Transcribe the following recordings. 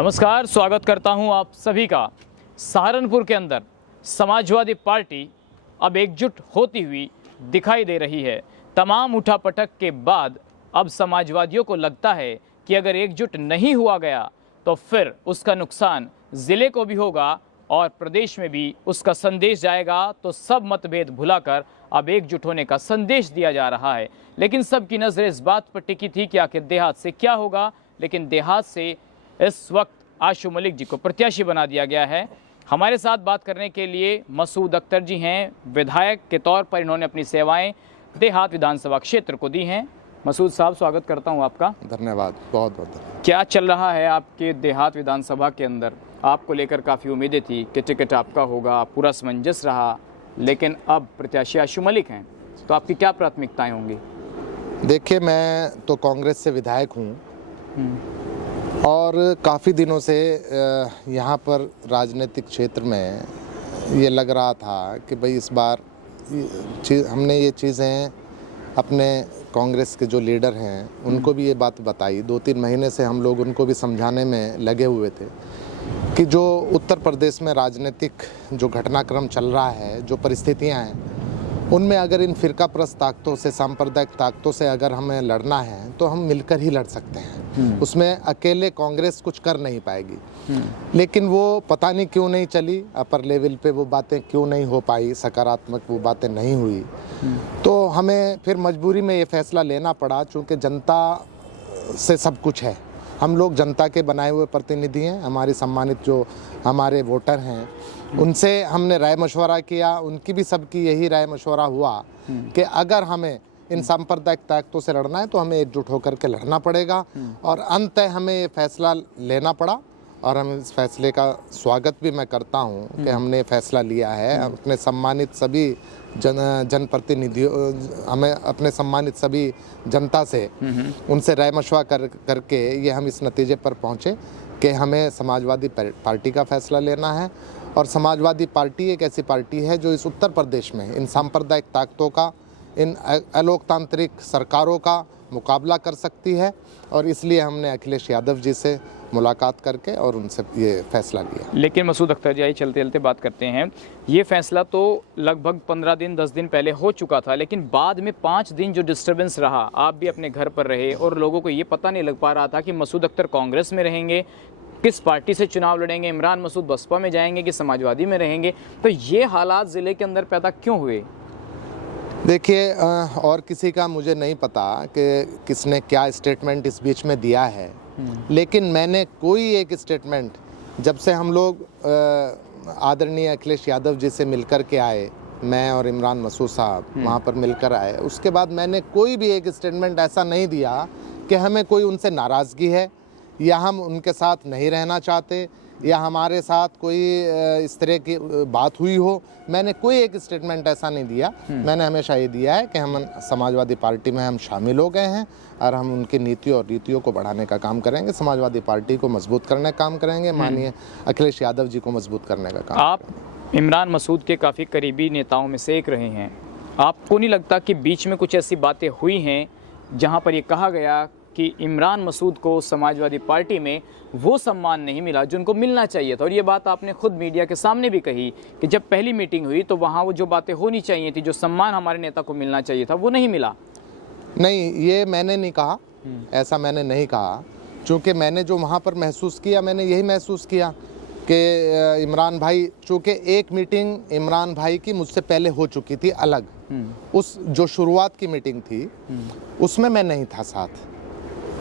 नमस्कार, स्वागत करता हूं आप सभी का। सहारनपुर के अंदर समाजवादी पार्टी अब एकजुट होती हुई दिखाई दे रही है। तमाम उठापटक के बाद अब समाजवादियों को लगता है कि अगर एकजुट नहीं हुआ गया तो फिर उसका नुकसान ज़िले को भी होगा और प्रदेश में भी उसका संदेश जाएगा। तो सब मतभेद भुलाकर अब एकजुट होने का संदेश दिया जा रहा है। लेकिन सबकी नज़र इस बात पर टिकी थी कि आखिर देहात से क्या होगा। लेकिन देहात से इस वक्त आशु मलिक जी को प्रत्याशी बना दिया गया है। हमारे साथ बात करने के लिए मसूद अख्तर जी हैं। विधायक के तौर पर इन्होंने अपनी सेवाएं देहात विधानसभा क्षेत्र को दी हैं। मसूद साहब, स्वागत करता हूं आपका। धन्यवाद, बहुत बहुत धन्यवाद। क्या चल रहा है आपके देहात विधानसभा के अंदर? आपको लेकर काफ़ी उम्मीदें थी कि टिकट आपका होगा, पूरा समंजस रहा, लेकिन अब प्रत्याशी आशु मलिक हैं, तो आपकी क्या प्राथमिकताएं होंगी? देखिए, मैं तो कांग्रेस से विधायक हूँ और काफ़ी दिनों से यहाँ पर राजनीतिक क्षेत्र में ये लग रहा था कि भाई इस बार हमने ये चीज़ें अपने कांग्रेस के जो लीडर हैं उनको भी ये बात बताई। 2-3 महीने से हम लोग उनको भी समझाने में लगे हुए थे कि जो उत्तर प्रदेश में राजनीतिक जो घटनाक्रम चल रहा है, जो परिस्थितियाँ हैं, उनमें अगर इन फिरकाप्रस्त ताकतों से, सांप्रदायिक ताकतों से अगर हमें लड़ना है तो हम मिलकर ही लड़ सकते हैं। उसमें अकेले कांग्रेस कुछ कर नहीं पाएगी। लेकिन वो पता नहीं क्यों नहीं चली, अपर लेवल पे वो बातें क्यों नहीं हो पाई, सकारात्मक वो बातें नहीं हुई। तो हमें फिर मजबूरी में ये फैसला लेना पड़ा, चूँकि जनता से सब कुछ है। हम लोग जनता के बनाए हुए प्रतिनिधि हैं। हमारी सम्मानित जो हमारे वोटर हैं उनसे हमने राय मशवरा किया, उनकी भी सबकी यही राय मशवरा हुआ कि अगर हमें इन सांप्रदायिक ताकतों से लड़ना है तो हमें एकजुट होकर के लड़ना पड़ेगा। और अंततः हमें ये फैसला लेना पड़ा और हम इस फैसले का स्वागत भी मैं करता हूँ कि हमने फैसला लिया है। अपने सम्मानित सभी जनप्रतिनिधियों, हमें अपने सम्मानित सभी जनता से उनसे राय मशवरा करके ये हम इस नतीजे पर पहुँचे कि हमें समाजवादी पार्टी का फैसला लेना है। और समाजवादी पार्टी एक ऐसी पार्टी है जो इस उत्तर प्रदेश में इन सांप्रदायिक ताकतों का, इन अलोकतांत्रिक सरकारों का मुकाबला कर सकती है। और इसलिए हमने अखिलेश यादव जी से मुलाकात करके और उनसे ये फैसला लिया। लेकिन मसूद अख्तर जी, चलते चलते बात करते हैं। ये फैसला तो लगभग 15 दिन 10 दिन पहले हो चुका था, लेकिन बाद में 5 दिन जो डिस्टर्बेंस रहा, आप भी अपने घर पर रहे और लोगों को ये पता नहीं लग पा रहा था कि मसूद अख्तर कांग्रेस में रहेंगे, किस पार्टी से चुनाव लड़ेंगे, इमरान मसूद बसपा में जाएंगे कि समाजवादी में रहेंगे। तो ये हालात ज़िले के अंदर पैदा क्यों हुए? देखिए, और किसी का मुझे नहीं पता कि किसने क्या स्टेटमेंट इस बीच में दिया है, लेकिन मैंने कोई एक स्टेटमेंट, जब से हम लोग आदरणीय अखिलेश यादव जी से मिलकर के आए, मैं और इमरान मसूद साहब वहाँ पर मिलकर आए, उसके बाद मैंने कोई भी एक स्टेटमेंट ऐसा नहीं दिया कि हमें कोई उनसे नाराज़गी है या हम उनके साथ नहीं रहना चाहते या हमारे साथ कोई इस तरह की बात हुई हो। मैंने कोई एक स्टेटमेंट ऐसा नहीं दिया। मैंने हमेशा ये दिया है कि हम समाजवादी पार्टी में हम शामिल हो गए हैं और हम उनकी नीतियों और रीतियों को बढ़ाने का काम करेंगे, समाजवादी पार्टी को मजबूत करने का काम करेंगे, माननीय अखिलेश यादव जी को मजबूत करने का काम। आप इमरान मसूद के काफ़ी करीबी नेताओं में से एक रहे हैं। आपको नहीं लगता कि बीच में कुछ ऐसी बातें हुई हैं जहाँ पर ये कहा गया कि इमरान मसूद को समाजवादी पार्टी में वो सम्मान नहीं मिला जो उनको मिलना चाहिए था? और ये बात आपने खुद मीडिया के सामने भी कही कि जब पहली मीटिंग हुई तो वहाँ वो जो बातें होनी चाहिए थी, जो सम्मान हमारे नेता को मिलना चाहिए था, वो नहीं मिला। नहीं, ये मैंने नहीं कहा, ऐसा मैंने नहीं कहा। चूँकि मैंने जो वहाँ पर महसूस किया, मैंने यही महसूस किया कि इमरान भाई, चूँकि एक मीटिंग इमरान भाई की मुझसे पहले हो चुकी थी अलग, उस जो शुरुआत की मीटिंग थी उसमें मैं नहीं था साथ।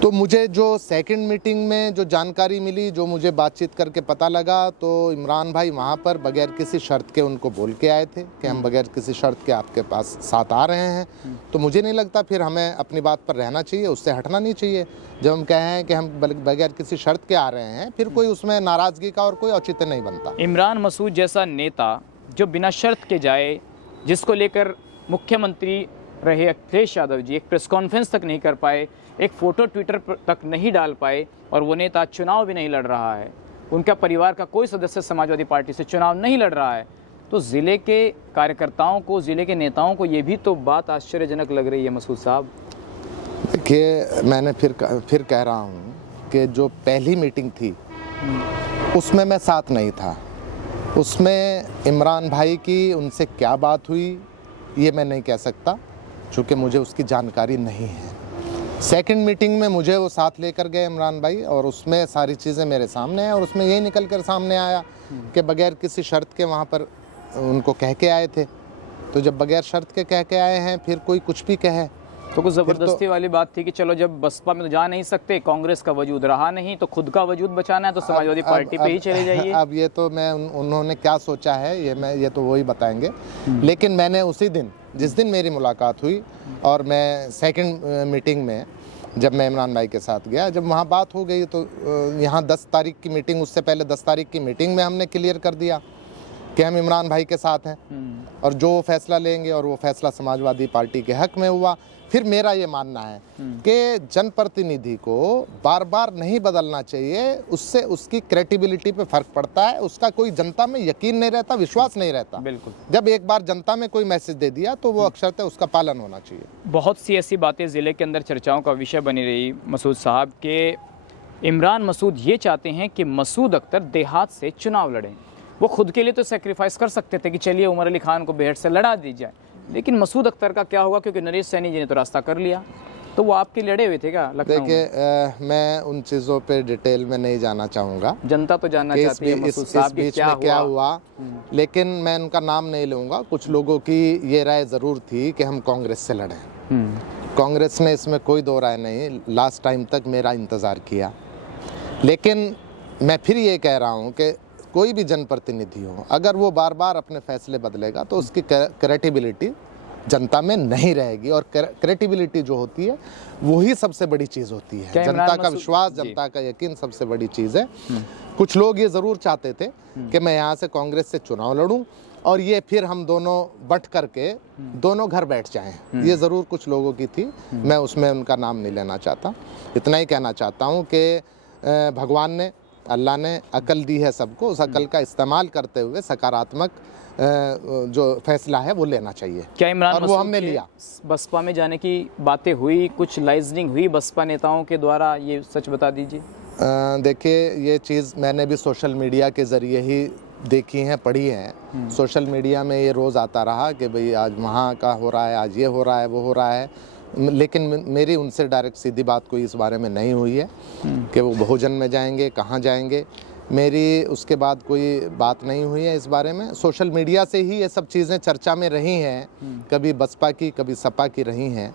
तो मुझे जो सेकंड मीटिंग में जो जानकारी मिली, जो मुझे बातचीत करके पता लगा, तो इमरान भाई वहाँ पर बगैर किसी शर्त के उनको बोल के आए थे कि हम बगैर किसी शर्त के आपके पास साथ आ रहे हैं। तो मुझे नहीं लगता फिर हमें अपनी बात पर रहना चाहिए, उससे हटना नहीं चाहिए। जब हम कहें कि हम बगैर किसी शर्त के आ रहे हैं, फिर कोई उसमें नाराज़गी का और कोई औचित्य नहीं बनता। इमरान मसूद जैसा नेता जो बिना शर्त के जाए, जिसको लेकर मुख्यमंत्री रहे अखिलेश यादव जी एक प्रेस कॉन्फ्रेंस तक नहीं कर पाए, एक फ़ोटो ट्विटर तक नहीं डाल पाए, और वो नेता चुनाव भी नहीं लड़ रहा है, उनका परिवार का कोई सदस्य समाजवादी पार्टी से चुनाव नहीं लड़ रहा है, तो ज़िले के कार्यकर्ताओं को, ज़िले के नेताओं को ये भी तो बात आश्चर्यजनक लग रही है मसूद साहब। देखिए, मैंने फिर कह रहा हूँ कि जो पहली मीटिंग थी उसमें मैं साथ नहीं था। उसमें इमरान भाई की उनसे क्या बात हुई ये मैं नहीं कह सकता, चूँकि मुझे उसकी जानकारी नहीं है। सेकंड मीटिंग में मुझे वो साथ लेकर गए इमरान भाई, और उसमें सारी चीज़ें मेरे सामने हैं, और उसमें यही निकल कर सामने आया कि बगैर किसी शर्त के वहाँ पर उनको कह के आए थे। तो जब बगैर शर्त के कह के आए हैं, फिर कोई कुछ भी कहे तो कुछ ज़बरदस्ती वाली बात थी कि चलो जब बसपा में तो जा नहीं सकते, कांग्रेस का वजूद रहा नहीं, तो खुद का वजूद बचाना है तो समाजवादी पार्टी पे ही चले जाइए। अब ये तो मैं उन्होंने क्या सोचा है ये तो वही बताएंगे। लेकिन मैंने उसी दिन, जिस दिन मेरी मुलाकात हुई और मैं सेकंड मीटिंग में जब मैं इमरान भाई के साथ गया, जब वहाँ बात हो गई तो यहाँ 10 तारीख की मीटिंग, उससे पहले 10 तारीख की मीटिंग में हमने क्लियर कर दिया कि हम इमरान भाई के साथ हैं और जो वो फैसला लेंगे, और वो फैसला समाजवादी पार्टी के हक में हुआ। फिर मेरा ये मानना है कि जनप्रतिनिधि को बार बार नहीं बदलना चाहिए, उससे उसकी क्रेडिबिलिटी पे फर्क पड़ता है, उसका कोई जनता में यकीन नहीं रहता, विश्वास नहीं रहता। बिल्कुल, जब एक बार जनता में कोई मैसेज दे दिया तो वो अक्षरतः उसका पालन होना चाहिए। बहुत सी ऐसी बातें ज़िले के अंदर चर्चाओं का विषय बनी रही मसूद साहब के इमरान मसूद ये चाहते हैं कि मसूद अख्तर देहात से चुनाव लड़ें। वो खुद के लिए तो सेक्रीफाइस कर सकते थे कि चलिए उमर अली खान को बेहद से लड़ा दी जाए, लेकिन मसूद अख्तर का क्या होगा, क्योंकि नरेश सैनी जी ने तो रास्ता कर लिया, तो वो आपके लड़े हुए थे क्या लखनऊ में? देखिए, मैं उन चीज़ों पे डिटेल में नहीं जाना चाहूँगा। जनता तो जानना चाहती है मसूद साहब कि क्या हुआ, लेकिन मैं उनका नाम नहीं लूँगा। कुछ लोगों की ये राय ज़रूर थी कि हम कांग्रेस से लड़ें। कांग्रेस ने इसमें कोई दो राय नहीं, लास्ट टाइम तक मेरा इंतज़ार किया। लेकिन मैं फिर ये कह रहा हूँ कि कोई भी जनप्रतिनिधि हो, अगर वो बार बार अपने फैसले बदलेगा तो उसकी क्रेडिबिलिटी जनता में नहीं रहेगी, और क्रेडिबिलिटी जो होती है वही सबसे बड़ी चीज़ होती है। जनता का विश्वास, जनता का यकीन सबसे बड़ी चीज़ है। कुछ लोग ये ज़रूर चाहते थे कि मैं यहाँ से कांग्रेस से चुनाव लड़ूं और ये फिर हम दोनों बट करके दोनों घर बैठ जाएं, ये ज़रूर कुछ लोगों की थी। मैं उसमें उनका नाम नहीं लेना चाहता। इतना ही कहना चाहता हूँ कि भगवान ने, अल्लाह ने अकल दी है सबको, उस अकल का इस्तेमाल करते हुए सकारात्मक जो फैसला है वो लेना चाहिए। क्या इमरान और वो हमने लिया। बसपा में जाने की बातें हुई, कुछ लाइजनिंग हुई बसपा नेताओं के द्वारा, ये सच बता दीजिए। देखिए, ये चीज़ मैंने भी सोशल मीडिया के ज़रिए ही देखी हैं, पढ़ी हैं। सोशल मीडिया में ये रोज़ आता रहा कि भाई आज वहाँ का हो रहा है, आज ये हो रहा है, वो हो रहा है, लेकिन मेरी उनसे डायरेक्ट सीधी बात कोई इस बारे में नहीं हुई है कि वो बहुजन में जाएंगे, कहाँ जाएंगे। मेरी उसके बाद कोई बात नहीं हुई है इस बारे में। सोशल मीडिया से ही ये सब चीज़ें चर्चा में रही हैं, कभी बसपा की कभी सपा की रही हैं,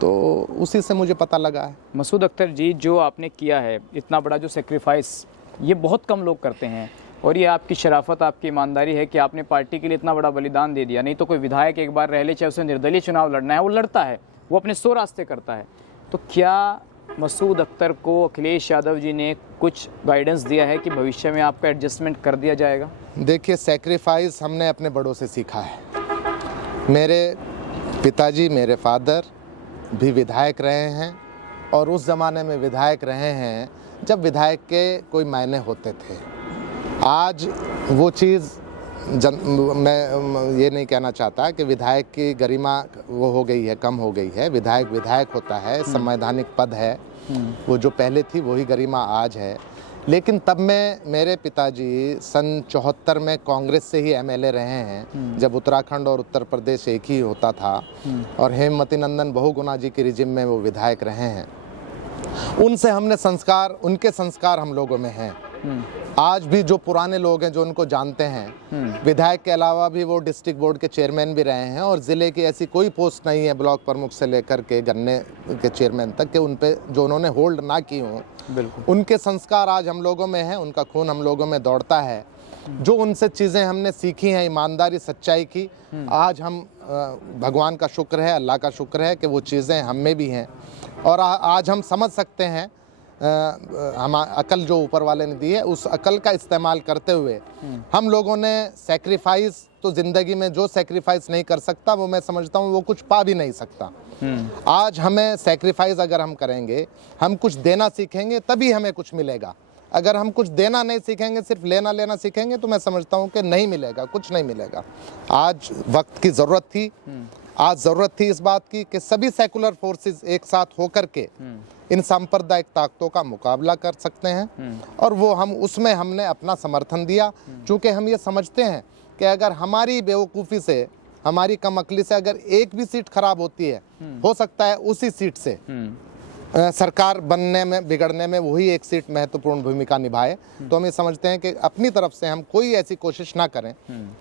तो उसी से मुझे पता लगा है। मसूद अख्तर जी, जो आपने किया है, इतना बड़ा जो सेक्रीफाइस, ये बहुत कम लोग करते हैं, और ये आपकी शराफत, आपकी ईमानदारी है कि आपने पार्टी के लिए इतना बड़ा बलिदान दे दिया। नहीं तो कोई विधायक एक बार रह ले, चाहे उसे निर्दलीय चुनाव लड़ना है, वो लड़ता है, वो अपने 100 रास्ते करता है। तो क्या मसूद अख्तर को अखिलेश यादव जी ने कुछ गाइडेंस दिया है कि भविष्य में आपका एडजस्टमेंट कर दिया जाएगा? देखिए, सेक्रीफाइस हमने अपने बड़ों से सीखा है। मेरे पिताजी, मेरे फादर भी विधायक रहे हैं, और उस ज़माने में विधायक रहे हैं जब विधायक के कोई मायने होते थे। आज वो चीज़ मैं ये नहीं कहना चाहता कि विधायक की गरिमा वो हो गई है, कम हो गई है। विधायक विधायक होता है, संवैधानिक पद है, वो जो पहले थी वही गरिमा आज है। लेकिन तब मेरे पिताजी सन 74 में कांग्रेस से ही एमएलए रहे हैं, जब उत्तराखंड और उत्तर प्रदेश एक ही होता था, और हेमवती नंदन बहुगुणा जी के रिजिम में वो विधायक रहे हैं। उनसे हमने संस्कार, उनके संस्कार हम लोगों में हैं। आज भी जो पुराने लोग हैं जो उनको जानते हैं, विधायक के अलावा भी वो डिस्ट्रिक्ट बोर्ड के चेयरमैन भी रहे हैं, और ज़िले की ऐसी कोई पोस्ट नहीं है ब्लॉक प्रमुख से लेकर के गन्ने के चेयरमैन तक के उन पे जो उन्होंने होल्ड ना की हों। बिल्कुल, उनके संस्कार आज हम लोगों में हैं, उनका खून हम लोगों में दौड़ता है। जो उनसे चीज़ें हमने सीखी हैं, ईमानदारी, सच्चाई की, आज हम भगवान का शुक्र है, अल्लाह का शुक्र है कि वो चीज़ें हम में भी हैं, और आज हम समझ सकते हैं। हम अकल जो ऊपर वाले ने दी है, उस अकल का इस्तेमाल करते हुए हम लोगों ने सेक्रीफाइस, तो ज़िंदगी में जो सेक्रीफाइस नहीं कर सकता वो मैं समझता हूँ वो कुछ पा भी नहीं सकता। आज हमें सेक्रीफाइस अगर हम करेंगे, हम कुछ देना सीखेंगे, तभी हमें कुछ मिलेगा। अगर हम कुछ देना नहीं सीखेंगे, सिर्फ लेना लेना सीखेंगे, तो मैं समझता हूँ कि नहीं मिलेगा, कुछ नहीं मिलेगा। आज वक्त की ज़रूरत थी, आज ज़रूरत थी इस बात की कि सभी सेकुलर फोर्सेस एक साथ होकर के इन सांप्रदायिक ताकतों का मुकाबला कर सकते हैं, और वो उसमें हमने अपना समर्थन दिया। चूँकि हम ये समझते हैं कि अगर हमारी बेवकूफ़ी से, हमारी कमअक्ली से अगर एक भी सीट खराब होती है, हो सकता है उसी सीट से सरकार बनने में, बिगड़ने में वही एक सीट महत्वपूर्ण भूमिका निभाए। तो हम ये समझते हैं कि अपनी तरफ से हम कोई ऐसी कोशिश ना करें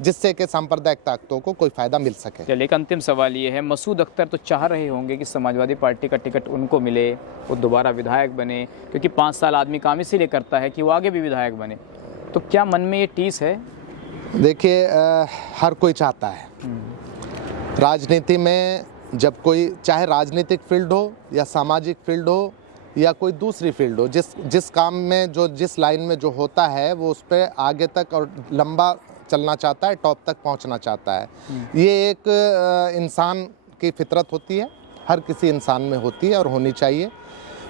जिससे कि सांप्रदायिक ताकतों को कोई फायदा मिल सके। चलिए, एक अंतिम सवाल ये है, मसूद अख्तर तो चाह रहे होंगे कि समाजवादी पार्टी का टिकट उनको मिले, वो दोबारा विधायक बने, क्योंकि 5 साल आदमी काम इसीलिए करता है कि वो आगे भी विधायक बने। तो क्या मन में ये टीस है? देखिए, हर कोई चाहता है। राजनीति में जब कोई, चाहे राजनीतिक फील्ड हो या सामाजिक फील्ड हो या कोई दूसरी फील्ड हो, जिस काम में, जिस लाइन में जो होता है, वो उस पर आगे तक और लंबा चलना चाहता है, टॉप तक पहुंचना चाहता है। ये एक इंसान की फितरत होती है, हर किसी इंसान में होती है और होनी चाहिए।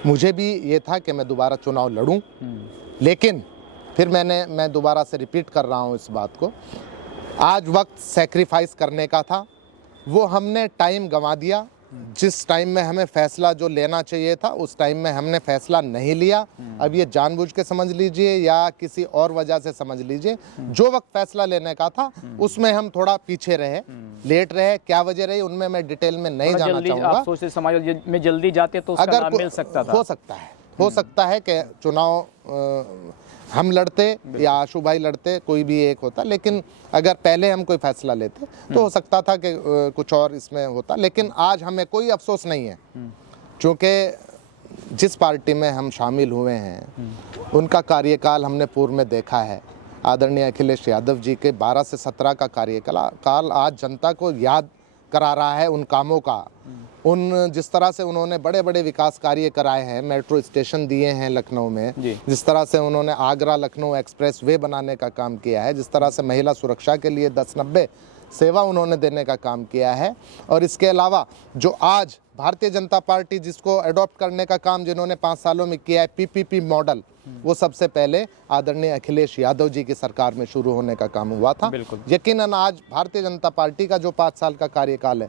मुझे भी ये था कि मैं दोबारा चुनाव लड़ूं, लेकिन फिर मैं दोबारा से रिपीट कर रहा हूँ इस बात को, आज वक्त सेक्रीफाइस करने का था, वो हमने टाइम गंवा दिया। जिस टाइम में हमें फैसला जो लेना चाहिए था, उस टाइम में हमने फैसला नहीं लिया। अब ये जानबूझ के समझ लीजिए या किसी और वजह से समझ लीजिए, जो वक्त फैसला लेने का था उसमें हम थोड़ा पीछे रहे, लेट रहे। क्या वजह रही उनमें मैं डिटेल में नहीं जाना चाहूँगा। आप सोचते समाज में जल्दी जाते तो उसका नाम मिल सकता था। हो सकता है कि चुनाव हम लड़ते या आशु भाई लड़ते, कोई भी एक होता, लेकिन अगर पहले हम कोई फैसला लेते तो हो सकता था कि कुछ और इसमें होता। लेकिन आज हमें कोई अफसोस नहीं है, क्योंकि जिस पार्टी में हम शामिल हुए हैं उनका कार्यकाल हमने पूर्व में देखा है। आदरणीय अखिलेश यादव जी के 12 से 17 का कार्यकाल आज जनता को याद करा रहा है उन कामों का। जिस तरह से उन्होंने बड़े बड़े विकास कार्य कराए हैं, मेट्रो स्टेशन दिए हैं लखनऊ में, जिस तरह से उन्होंने आगरा लखनऊ एक्सप्रेस वे बनाने का काम किया है, जिस तरह से महिला सुरक्षा के लिए 1090 सेवा उन्होंने देने का काम किया है, और इसके अलावा जो आज भारतीय जनता पार्टी जिसको अडॉप्ट करने का काम जिन्होंने 5 सालों में किया है, पीपीपी मॉडल, वो सबसे पहले आदरणीय अखिलेश यादव जी की सरकार में शुरू होने का काम हुआ था। यकीनन आज भारतीय जनता पार्टी का जो 5 साल का कार्यकाल है,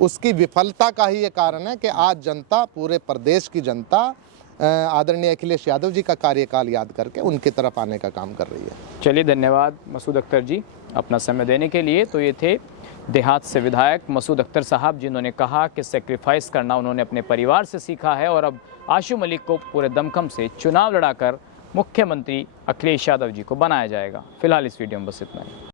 उसकी विफलता का ही ये कारण है कि आज जनता, पूरे प्रदेश की जनता आदरणीय अखिलेश यादव जी का कार्यकाल याद करके उनकी तरफ आने का काम कर रही है। चलिए, धन्यवाद मसूद अख्तर जी अपना समय देने के लिए। तो ये थे देहात से विधायक मसूद अख्तर साहब, जिन्होंने कहा कि सेक्रीफाइस करना उन्होंने अपने परिवार से सीखा है और अब आशु मलिक को पूरे दमखम से चुनाव लड़ाकर मुख्यमंत्री अखिलेश यादव जी को बनाया जाएगा। फिलहाल इस वीडियो में बस इतना ही।